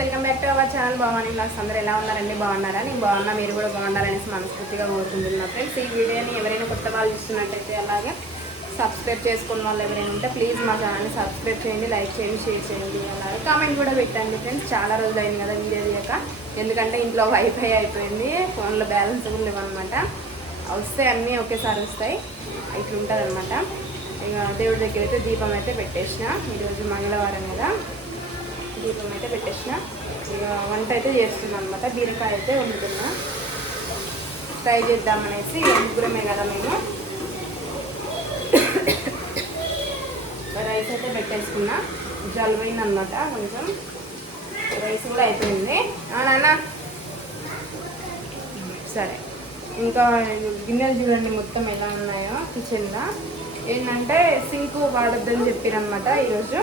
Hour channel. బాగున్నాయి నాకు అందరూ ఎలా ఉన్నారండి? బాగున్నారా? నేను బాగున్నా మీరు కూడా బాగుండాలనేసి మనస్ఫూర్తిగా కోరుకుంటున్నా ఫ్రెండ్స్. ఈ వీడియోని ఎవరైనా కొత్త వాళ్ళు చూస్తున్నట్టయితే అలాగే సబ్స్క్రైబ్ చేసుకున్న వాళ్ళు ఎవరైనా ఉంటే ప్లీజ్ మా ఛానల్ని సబ్స్క్రైబ్ చేయండి లైక్ చేయండి షేర్ చేయండి అలాగే కామెంట్ కూడా పెట్టండి ఫ్రెండ్స్. చాలా రోజులు అయింది కదా వీడియో తీయక. ఎందుకంటే ఇంట్లో వైఫై అయిపోయింది ఫోన్లో బ్యాలెన్స్ కూడా లేవన్నమాట. వస్తే అన్నీ ఒకేసారి వస్తాయి. ఇట్లుంటుంది అనమాట ఇక దేవుడి దగ్గర అయితే దీపం అయితే పెట్టేసిన. ఈరోజు మంగళవారం కదా. దీపం అయితే పెట్టేసిన. ఇక వంట అయితే చేస్తున్నాను అనమాట బీరకాయ అయితే వండుతున్నా. ఫ్రై చేద్దామనేసి ముగ్గురమే కదా మేము. రైస్ అయితే పెట్టేసుకున్నా. జలుబైంది అనమాట కొంచెం. రైస్ కూడా అయిపోయింది. ఆ నాన్న. సరే. ఇంకా గిన్నెలు చూడండి మొత్తం ఎలా ఉన్నాయో. కిచెన్లో. ఏంటంటే సింక్ వాడొద్దని చెప్పారనమాట ఈరోజు.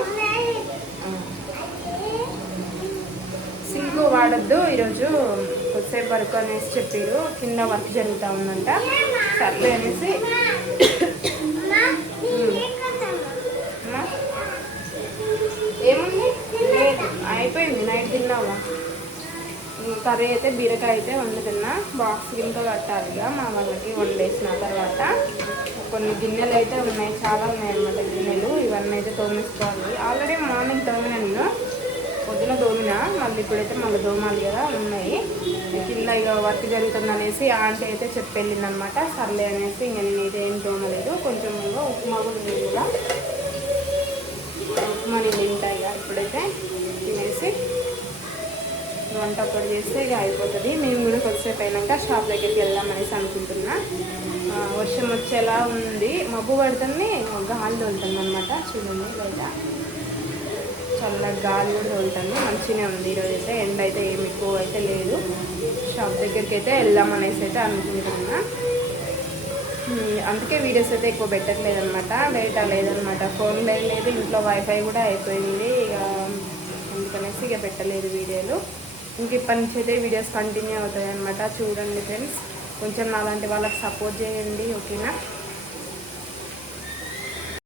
సింక్ ఈరోజు కొద్దిసేపు వర్క్ అనేసి చెప్పారు. కింద వర్క్ జరుగుతూ ఉందంట. సర్లే అనేసి. ఏముంది? అయిపోయింది. నైట్ తిన్నావా? కర్రీ అయితే బీరకాయ అయితే వండుతున్నా బాక్స్ ఇంకా కట్టాలి ఇక. మా వాళ్ళకి వండేసిన తర్వాత కొన్ని గిన్నెలు అయితే ఉన్నాయి. చాలా ఉన్నాయి అన్నమాట గిన్నెలు. ఇవన్నీ అయితే తోమేసుకోవాలి. ఆల్రెడీ మార్నింగ్ తోమినాను మళ్ళీ ఇప్పుడైతే మళ్ళీ దోమలు కదా ఉన్నాయి. కింద ఇక వర్క్ జరుగుతుంది అనేసి ఆంటీ అయితే చెప్పెళ్ళిందనమాట. సర్లే అనేసి ఇంక నేను ఇదేం తోమలేదు కొంచెం ఇంకా ఉప్మా కూడా ఉంది కూడా ఉప్మా నేను తింటా ఇక ఇప్పుడైతే. తినేసి వంట ఒకటి చేస్తే ఇక అయిపోతుంది. మేము కూడా కొద్దిసేపు అయినాక షాప్ దగ్గరికి వెళ్దాం అనేసి అనుకుంటున్నా వర్షం వచ్చేలా ఉంది. మబ్బు పడుతుంది. గాలి తోలుతుంది అనమాట చూడండి బయట. చల్ల గాలి కూడా తోలుతుంది మంచిగానే ఉంది. ఈరోజు అయితే ఎండ అయితే ఏమి ఎక్కువ అయితే లేదు. షాప్ దగ్గరికి అయితే వెళ్దాం అనేసి అయితే అనుకుంటున్నా. అందుకే వీడియోస్ అయితే ఎక్కువ పెట్టట్లేదు అనమాట డేటా లేదనమాట ఫోన్ లేదు. లేదు ఇంట్లో వైఫై కూడా అయిపోయింది. ఇక అందుకనేసి ఇక పెట్టలేదు వీడియోలు. ఇంక ఇప్పటి నుంచి అయితే వీడియోస్ కంటిన్యూ అవుతాయి అనమాట చూడండి ఫ్రెండ్స్. కొంచెం నాలాంటి వాళ్ళకి సపోర్ట్ చేయండి. ఓకేనా?